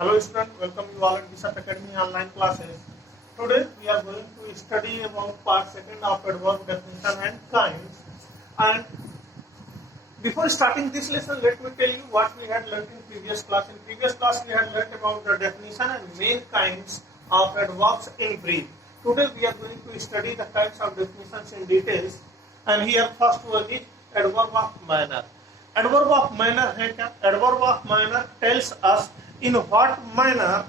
Hello students, welcome you all at Disat Academy online classes. Today we are going to study about part second of adverb definition and kinds. And before starting this lesson, let me tell you what we had learned in previous class. In previous class we had learned about the definition and main kinds of adverbs in brief. Today we are going to study the kinds of definitions in details. And here first one is adverb of manner. Adverb of manner है क्या? Adverb of manner tells us in what manner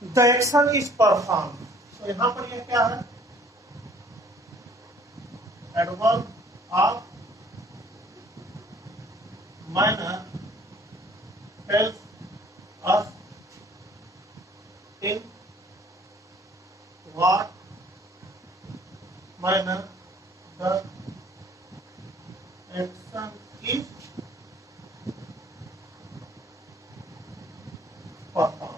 the action is performed. तो यहाँ पर यह क्या है? Adverb of manner tells us in what manner the action is performed.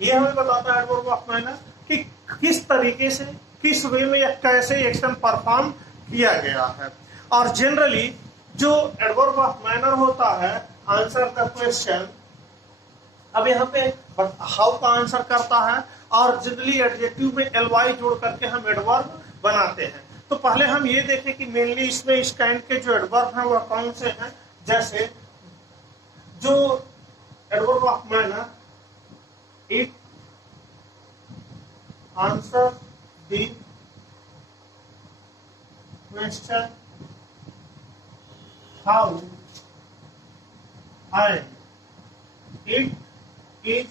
ये हमें बताता है एडवर्ब ऑफ मैनर कि किस तरीके से, किस वे में या कैसे एक्शन परफॉर्म किया गया है. और जनरली जो एडवर्ब ऑफ मैनर होता है, आंसर द क्वेश्चन, अब यहाँ पे हाउ का आंसर करता है और जनरली एडजेक्टिव में एलवाई जोड़ करके हम एडवर्ब बनाते हैं. तो पहले हम ये देखें कि मेनली इसमें इस काइंड के जो एडवर्ब हैं वह कौन से हैं. जैसे जो adverb of manner, it answer the question how and it is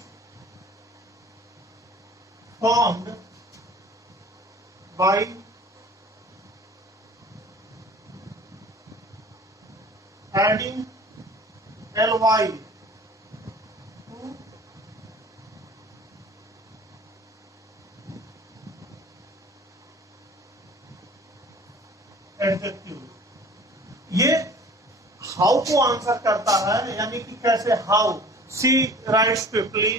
formed by adding ly to adjective. ये हाउ को आंसर करता है, यानी कि कैसे how she writes quickly,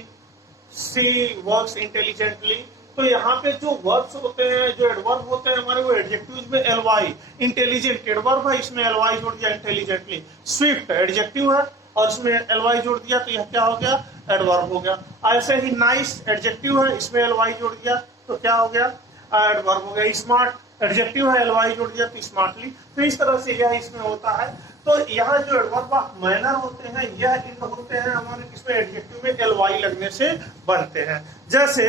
she works intelligently. तो यहाँ पे जो वर्ब्स होते हैं, जो एडवर्ब होते हैं हमारे, वो एडजेक्टिव्स में एलवाई, इंटेलिजेंट एडवर्ब है, इसमें एलवाई जोड़ दिया इंटेलिजेंटली. स्विफ्ट एडजेक्टिव है और इसमें एलवाई जोड़ दिया तो यह क्या हो गया? एडवर्ब हो गया. ऐसे ही नाइस एडजेक्टिव है, इसमें एलवाई जोड़ दिया तो क्या हो गया? एडवर्ब हो गया. स्मार्ट एडजेक्टिव है, एलवाई जोड़ दिया तो स्मार्टली. तो इस तरह से यह इसमें होता है. तो यहाँ जो एडवर्ब ऑफ मैनर होते हैं यह इन होते हैं हमारे किसमें? एडजेक्टिव में एलवाई लगने से बनते हैं. जैसे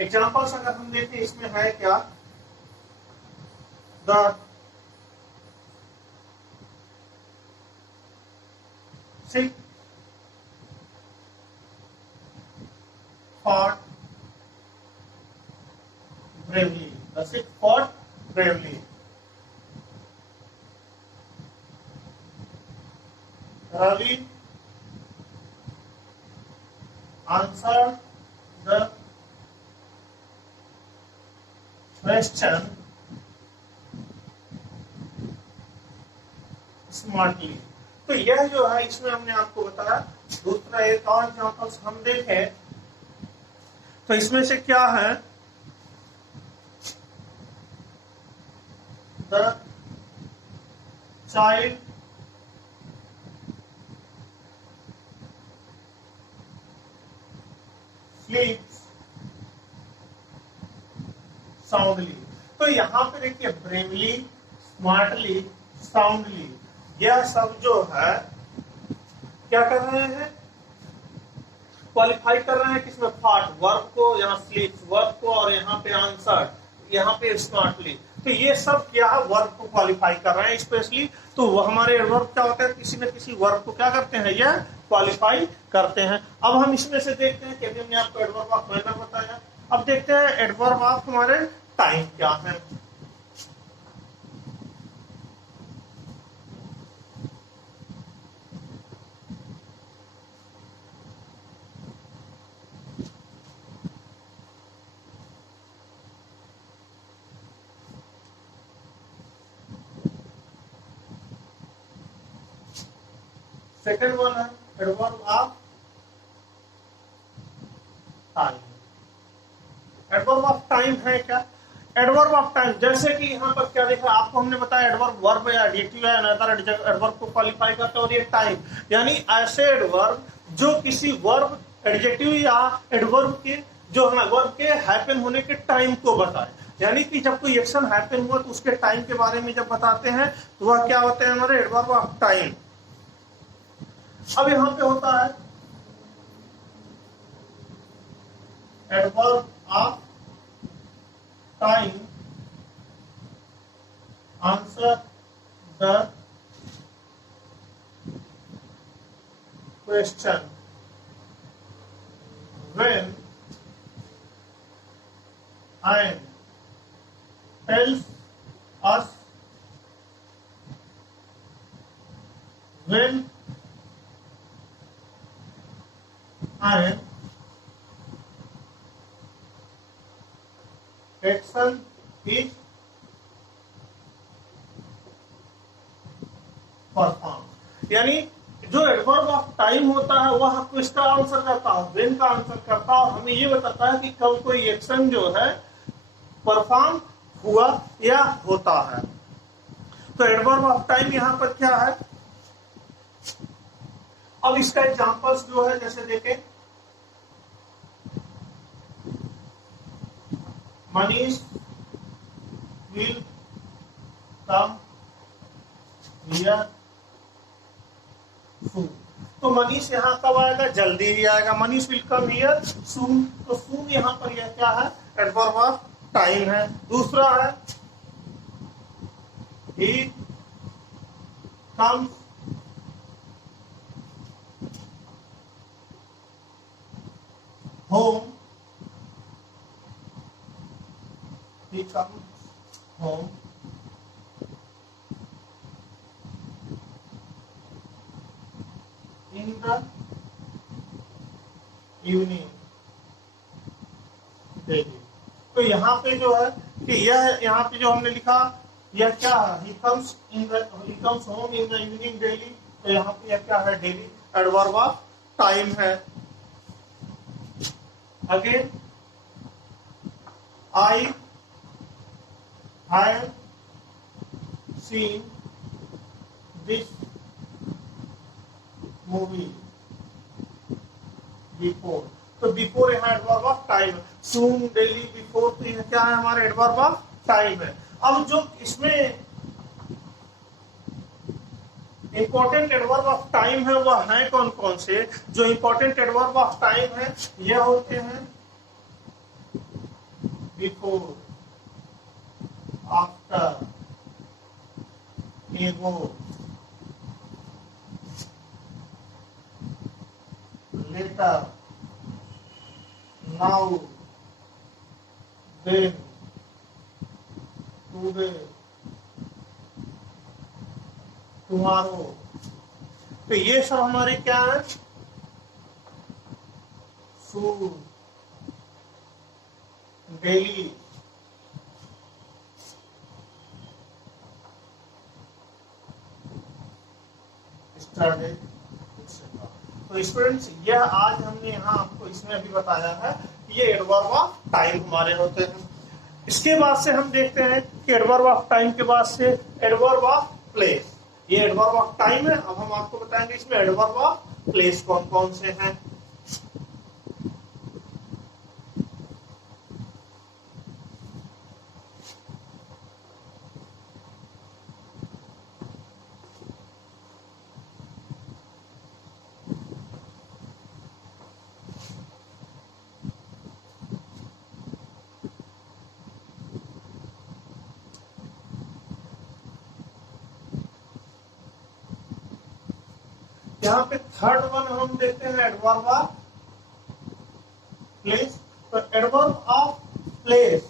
एग्जाम्पल्स अगर हम देखें इसमें है क्या? The sick fought bravely. The sick fought bravely. Ravi answered the question smartly. तो यह जो है इसमें हमने आपको बताया. दूसरा एक और एग्जांपल्स हम देखें तो इसमें से क्या है? The child स्लीप्स soundly. तो यहां पे देखिए ब्रेवली, स्मार्टली, साउंडली, यह सब जो है क्या कर रहे हैं? क्वालिफाई कर रहे हैं किसमें? फॉट वर्ब को, यहाँ स्लीप्स वर्ब को, और यहाँ पे आंसर, यहाँ पे स्मार्टली. तो ये सब क्या है? वर्ब को क्वालिफाई कर रहे हैं स्पेशली. तो वो हमारे वर्ब क्या होता है? किसी न किसी वर्ब को क्या करते हैं? यह क्वालिफाई करते हैं. अब हम इसमें से देखते हैं कि अभी हमने आपको एडवर्ब ऑफ मैनर बताया. अब देखते हैं एडवर्ब ऑफ हमारे टाइम क्या है. सेकेंड वन है adverb of time. Adverb of time है क्या? एडवर्ब ऑफ टाइम, जैसे कि यहाँ पर क्या देखा आपको, हमने बताया एडवर्ब वर्ब या एडजेक्टिव या अनदर एडवर्ब को क्वालिफाई करता है, और ये टाइम यानी ऐसे एडवर्ब जो किसी वर्ब, एडजेक्टिव या एडवर्ब के, जो है वर्ब के हैपन होने के टाइम को बताए। यानी कि जब कोई एक्शन हैपन हुआ तो उसके टाइम के बारे में जब बताते हैं तो वह क्या होते हैं हमारे एडवर्ब ऑफ टाइम। अब यहां पे होता है adverb of time, answer the question when and tells us when and action is perform. यानी जो एडवर्ब ऑफ टाइम होता है वह किसका आंसर करता है, व्हेन का आंसर करता है, और हमें ये बताता है कि कब कोई एक्शन जो है परफॉर्म हुआ या होता है। तो एडवर्ब ऑफ टाइम यहां पर क्या है, अब इसका एग्जांपल्स जो है जैसे देखें, मनीष विल कम हियर सून। तो मनीष यहाँ कब आएगा, जल्दी ही आएगा। मनीष विल कम हियर सून, तो सून यहाँ पर यह क्या है, एडवर्ब ऑफ टाइम है। दूसरा है he comes home, he comes home in the evening daily। तो यहाँ पे जो है कि यह यहाँ पे जो हमने लिखा यह क्या है, he comes home in the evening daily। तो यहाँ पे यह क्या है, डेली एडवर्ब ऑफ टाइम है। Again I have seen this movie before। तो बिफोर यहाँ adverb of time, soon, daily, before, तो यह क्या है, हमारे एडवर्ब ऑफ टाइम है। अब जो इसमें इंपॉर्टेंट एडवर्ब ऑफ टाइम है वह है कौन कौन से, जो इंपॉर्टेंट एडवर्ब ऑफ टाइम है यह होते हैं before, after, ago, later, now, then, today, tomorrow. तो ये सब हमारे क्या है, सून, डेली, स्टरडे। तो स्टूडेंट्स यह आज हमने यहाँ आपको इसमें अभी बताया है कि ये एडवर्ब ऑफ टाइम हमारे होते हैं। इसके बाद से हम देखते हैं कि एडवर्ब ऑफ टाइम के बाद से एडवर्ब ऑफ प्लेस। ये एडवर्ब ऑफ टाइम है, अब हम आपको बताएंगे इसमें एडवर्ब ऑफ प्लेस कौन कौन से हैं। यहाँ पे थर्ड वन हम देखते हैं एडवर्ब ऑफ प्लेस। तो adverb of place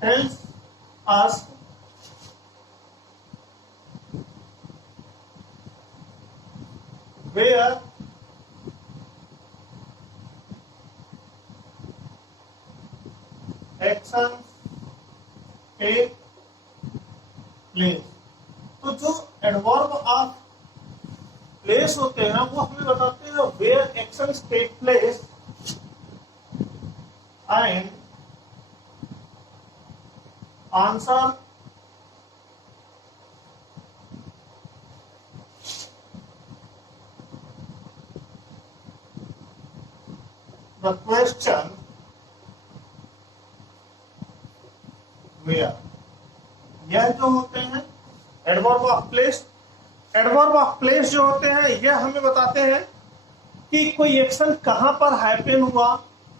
tells us where actions take place। तो जो एडवर्ब ऑफ प्लेस होते हैं वो हमें बताते हैं where actions take place and answer the question where, यह जो होते हैं adverb of place. Adverb of place जो होते हैं यह हमें बताते हैं कि कोई एक्शन कहां पर हैपन हुआ,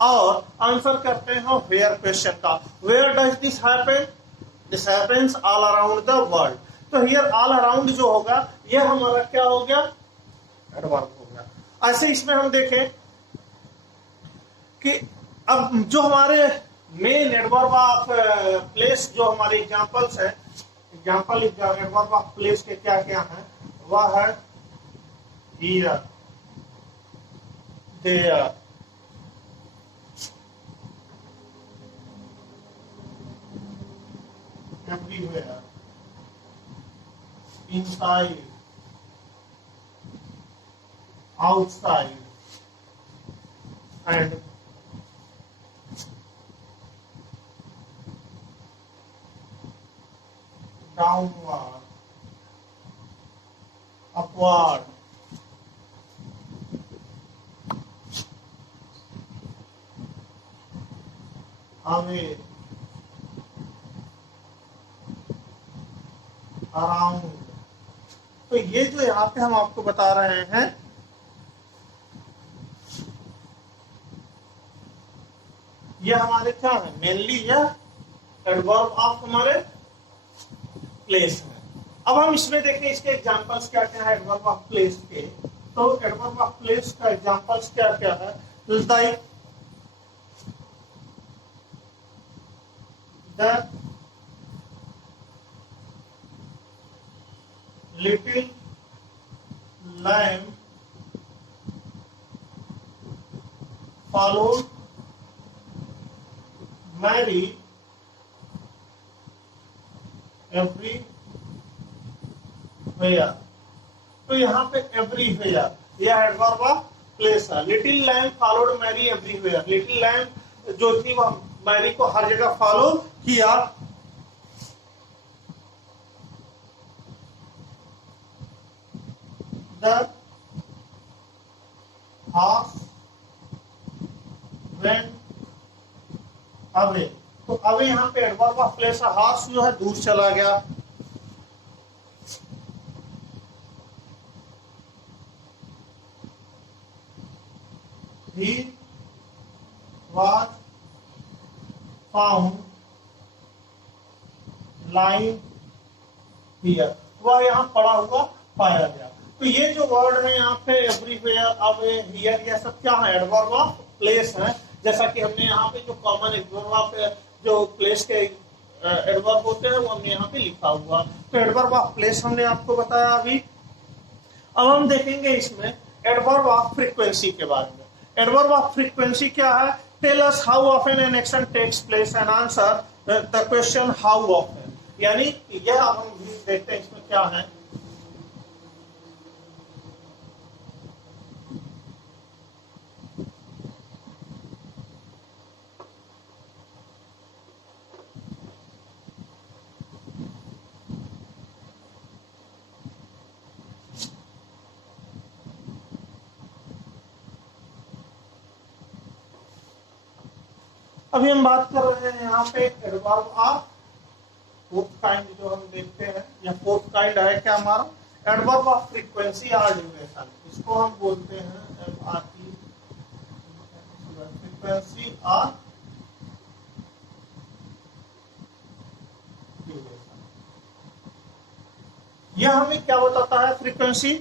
और आंसर करते हैं वेयर क्वेश्चन का। Where does this happen? This happens all around the world. तो हियर ऑल अराउंड जो होगा यह हमारा क्या हो गया? एडवर्ब हो गया। ऐसे इसमें हम देखें कि अब जो हमारे मेन एडवर्ब ऑफ प्लेस जो हमारे एग्जांपल्स हैं, एग्जांपल एडवर्ब ऑफ प्लेस के क्या क्या हैं, वह है here, there, everywhere, inside, outside, and downward, upward, away, around. तो ये जो यहाँ पे हम आपको बता रहे हैं, ये हमारे क्या है? मेनली यह एडवर्ब ऑफ हमारे प्लेस है। अब हम इसमें देखें इसके एग्जांपल्स क्या क्या है एडवर्ब ऑफ प्लेस के। तो एडवर्ब ऑफ प्लेस का एग्जांपल्स क्या क्या है? Like the little lamb followed Mary everywhere। तो यहाँ पे everywhere यह एडवर्ब ऑफ प्लेस है। Little lamb followed Mary everywhere, little lamb जो थी वह मैरी को हर जगह फॉलो किया। The horse went away। तो अवे यहाँ पे एडवर्ब ऑफ प्लेस है, हॉर्स जो है दूर चला गया। He was found lying here। वह यहाँ पड़ा हुआ पाया गया। तो ये जो वर्ड है यहाँ पे एवरीवेयर, अवे, हियर, ये सब क्या है? एडवर्ब ऑफ प्लेस है। जैसा कि हमने यहाँ पे जो कॉमन एडवर्ब ऑफ जो प्लेस के एडवर्ब होते हैं वो हमने यहाँ पे लिखा हुआ। तो एडवर्ब ऑफ प्लेस हमने आपको बताया अभी। अब हम देखेंगे इसमें एडवर्ब ऑफ फ्रीक्वेंसी के बारे में। एडवर्ब ऑफ फ्रीक्वेंसी क्या है? Tell us how often an action takes place and answer the question how often. यानी यह हम देखते हैं इसमें क्या है। अभी हम बात कर रहे हैं यहाँ पे एडवर्ब ऑफ फोर्थ काइंड जो हम देखते हैं, या फोर्थ काइंड है क्या हमारा? एडवर्ब ऑफ फ्रीक्वेंसी और ड्यूरेशन। इसको हम बोलते हैं एफआरटी, फ्रीक्वेंसी और ड्यूरेशन। यह हमें क्या बताता है? फ्रीक्वेंसी,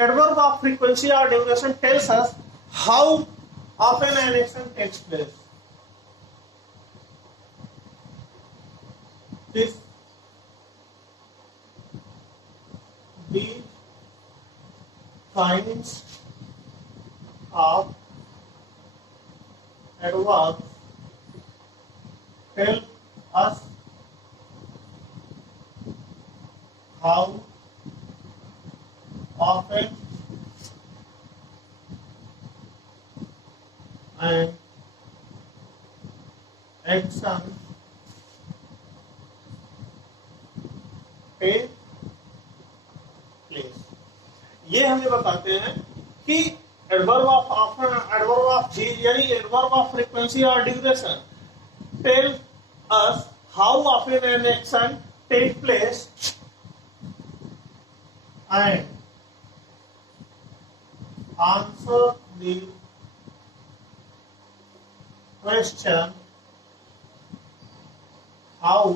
एडवर्ब ऑफ फ्रीक्वेंसी और duration tells us how often an action takes place. These kinds of adverbs tell us how often an action place. ये हमें बताते हैं कि adverb of often, adverb of यानी एडवर्ब ऑफ फ्रीक्वेंसी और duration tell us how often an action take place and answer the question how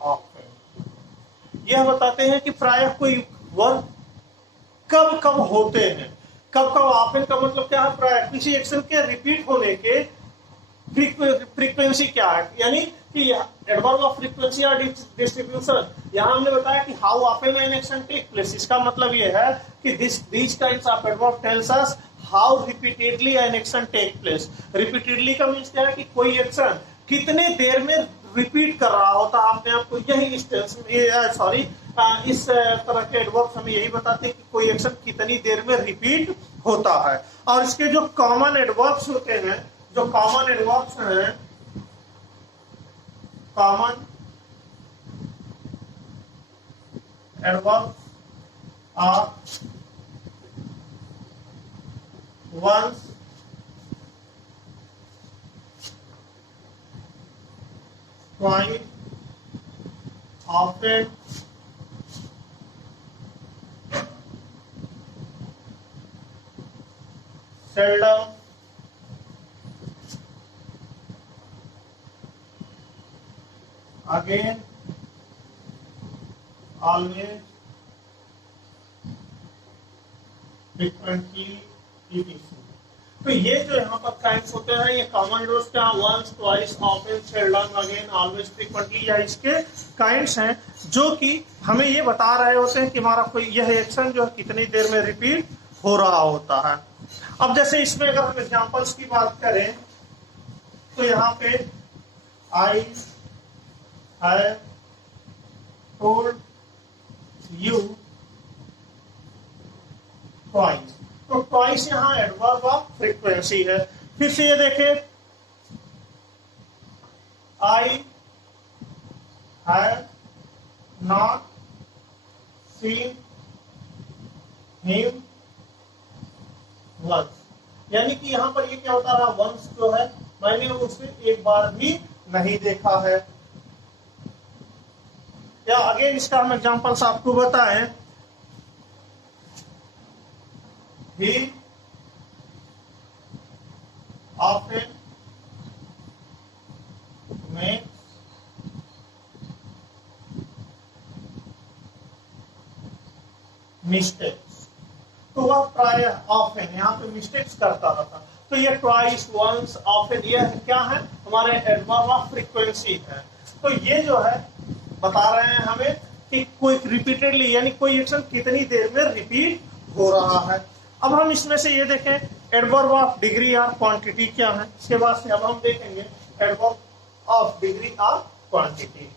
often. यह बताते हैं कि प्रायः कोई वर्क कब कब होते हैं, कब कब ऑफन का मतलब क्या है, प्रायः किसी एक्शन के रिपीट होने के फ्रीक्वेंसी क्या है, यानी कि एडवर्ब ऑफ फ्रीक्वेंसी और डिस्ट्रीब्यूशन। यहां हमने बताया कि how often an action take place, इसका मतलब यह है कि these kinds of adverb tells us how repeatedly an action take place. Repeatedly का मीन्स क्या है कि कोई एक्शन कितने देर में रिपीट कर रहा होता है अपने आप को, यही इस तरह के एडवर्ब्स हमें यही बताते हैं कि कोई एक्शन कितनी देर में रिपीट होता है। और इसके जो कॉमन एडवर्ब्स होते हैं, जो कॉमन एडवर्ब्स हैं, common adverbs are once, twice, often, seldom, again, always, frequently, etc. तो ये जो यहाँ पर काइंड्स होते हैं, ये कॉमन डोज क्या, once, twice, often, seldom, again, always, frequently, या इसके काइंड्स हैं जो कि हमें ये बता रहे होते हैं कि हमारा कोई यह एक्शन जो है कितनी देर में रिपीट हो रहा होता है। अब जैसे इसमें अगर हम एग्जांपल्स की बात करें तो यहाँ पे I have told you twice, तो ट्वाइस यहाँ एडवर्ब ऑफ फ्रीक्वेंसी है। फिर से ये देखें, I have not seen him once, यानी कि यहां पर ये क्या होता रहा, वंस जो है मैंने उसे एक बार भी नहीं देखा है। या अगेन इसका हम एग्जांपल्स आपको बताएं, ही ऑफन मेक्स मिस्टेक्स, तो वह प्रायः ऑफन यहाँ पे मिस्टेक्स करता रहता। तो ये ट्वाइस, वंस, ऑफन, ये क्या है, हमारे एडवर्ब ऑफ फ्रीक्वेंसी है। तो ये जो है बता रहे हैं हमें कि कोई रिपीटेडली यानी कोई एक्शन कितनी देर में रिपीट हो रहा है। अब हम इसमें से ये देखें एडवर्ब ऑफ डिग्री और क्वांटिटी क्या है, इसके बाद से अब हम देखेंगे एडवर्ब ऑफ डिग्री और क्वांटिटी।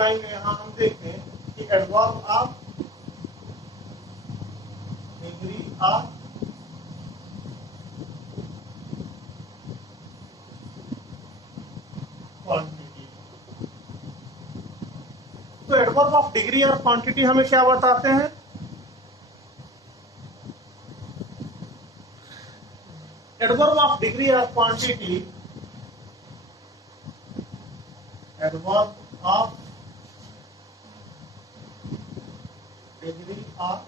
यहाँ हम देखें कि adverb of degree of quantity, तो एडवर्ब ऑफ डिग्री और क्वांटिटी हमें क्या बताते हैं, एडवर्ब ऑफ डिग्री और quantity, adverb of degree of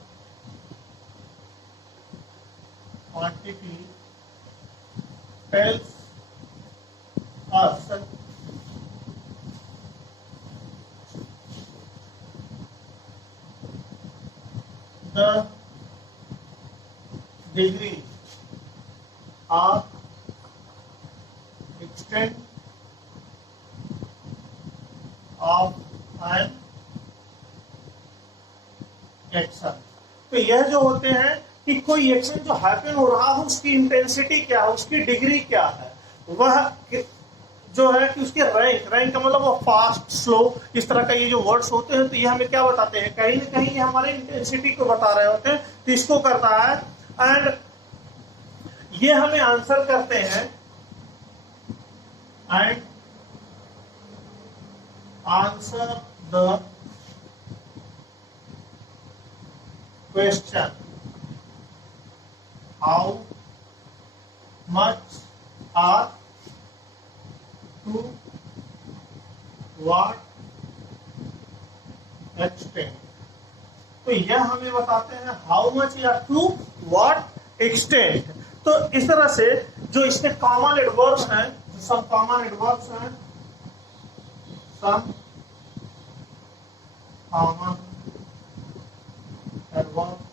quantity tells us the degree of extent of an action. तो यह जो होते हैं कि कोई एक्शन जो हैपन हो रहा है उसकी इंटेंसिटी क्या है, उसकी डिग्री क्या है, वह जो है कि उसके रैंक का मतलब वो फास्ट स्लो इस तरह का ये जो वर्ड्स होते हैं तो ये हमें क्या बताते हैं, कहीं ना कहीं ये हमारे इंटेंसिटी को बता रहे होते हैं, तो इसको करता है। एंड ये हमें आंसर करते हैं and answer the question how much or to what extent. तो यह हमें बताते हैं हाउ मच या टू व्हाट एक्सटेंट। तो इस तरह से जो इसमें कॉमन एडवर्ब्स हैं, सम कॉमन एडवर्ब्स हैं, सम कॉमन एडवर्ब्स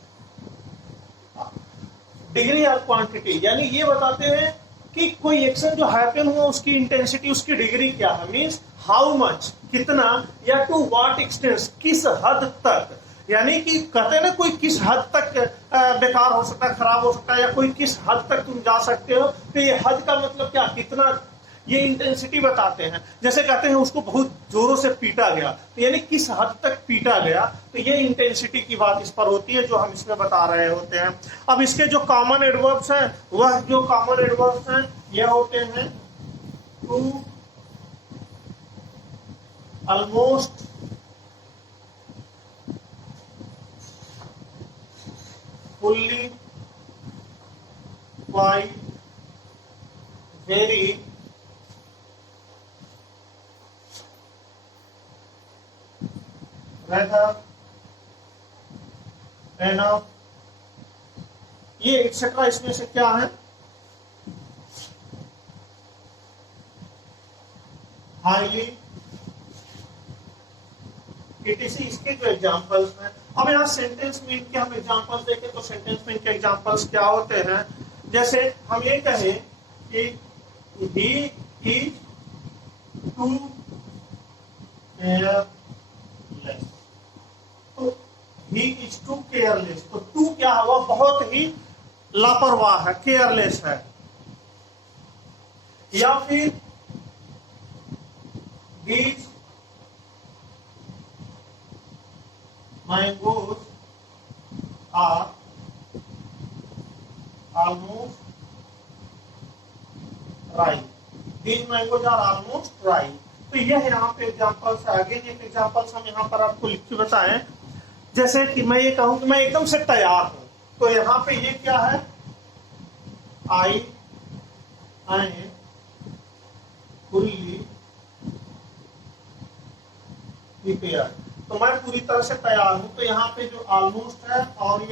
डिग्री और क्वांटिटी, यानी ये बताते हैं कि कोई एक्शन जो हैपन हुआ उसकी इंटेंसिटी, उसकी डिग्री क्या है, मींस हाउ मच कितना, या टू व्हाट एक्सटेंट किस हद तक, यानी कि कहते हैं ना कोई किस हद तक बेकार हो सकता है, खराब हो सकता है, या कोई किस हद तक तुम जा सकते हो। तो ये हद का मतलब क्या, कितना, ये इंटेंसिटी बताते हैं। जैसे कहते हैं उसको बहुत जोरों से पीटा गया, तो यानी किस हद तक पीटा गया, तो ये इंटेंसिटी की बात इस पर होती है जो हम इसमें बता रहे होते हैं। अब इसके जो कॉमन एडवर्ब्स हैं, वह जो कॉमन एडवर्ब्स हैं ये होते हैं too, almost, fully, quite, very, rather, enough, ये एक्सेट्रा इसमें से क्या है, हाईली, etc। इसके जो एग्जांपल्स हैं। अब यहाँ सेंटेंस मीन के हम एग्जांपल्स देखें तो सेंटेंस मीन के एग्जांपल्स क्या होते हैं। जैसे हम ये कहें कि he is too careless, तो he is too careless, तो too क्या है, वह बहुत ही लापरवाह है, केयरलेस है। या फिर these mangoes are almost ripe, these mangoes are almost ripe। तो यह यहाँ पे एग्जांपल्स है। आगे एक एग्जांपल्स हम यहाँ पर आपको लिख के बताएं। जैसे कि मैं ये कहूं कि मैं एकदम से तैयार हूं, तो यहाँ पे ये क्या है, आई एम फुल्ली प्रिपेयर्ड, तो मैं पूरी तरह से तैयार हूं। तो यहाँ पे जो ऑलमोस्ट है और ये